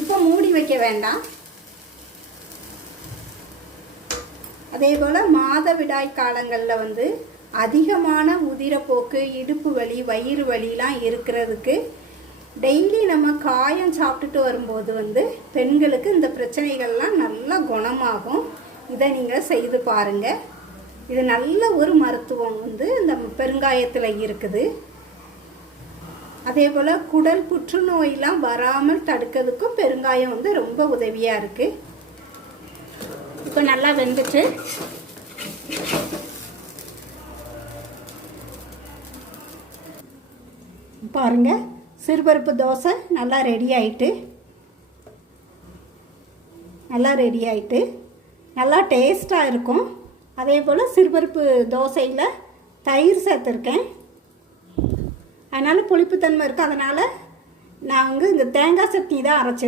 இப்போ மூடி வைக்க வேண்டாம். அதே போல் மாதவிடாய் காலங்களில் அதிகமான உதிரப்போக்கு, இடுப்பு வலி, வயிறு வலிலாம் இருக்கிறதுக்கு டெய்லி நம்ம காயம் சாப்பிட்டுட்டு வரும்போது பெண்களுக்கு இந்த பிரச்சனைகள்லாம் நல்லா குணமாகும். இதை நீங்கள் செய்து பாருங்கள். இது நல்ல ஒரு மருத்துவம் இந்த பெருங்காயத்தில் இருக்குது. அதே போல் குடல் புற்றுநோயெலாம் வராமல் தடுக்கிறதுக்கும் பெருங்காயம் ரொம்ப உதவியாக இருக்குது. இப்போ நல்லா வெந்துட்டு பாருங்கள், சிறுபருப்பு தோசை நல்லா ரெடி ஆயிட்டு நல்லா டேஸ்ட்டாக இருக்கும். அதே போல் சிறுபருப்பு தோசையில் தயிர் சேர்த்துருக்கேன். அதனால் புளிப்புத்தன்மை இருக்குது. அதனால் நான் இந்த தேங்காய் சட்னி தான் அரைச்சிருக்கேன்.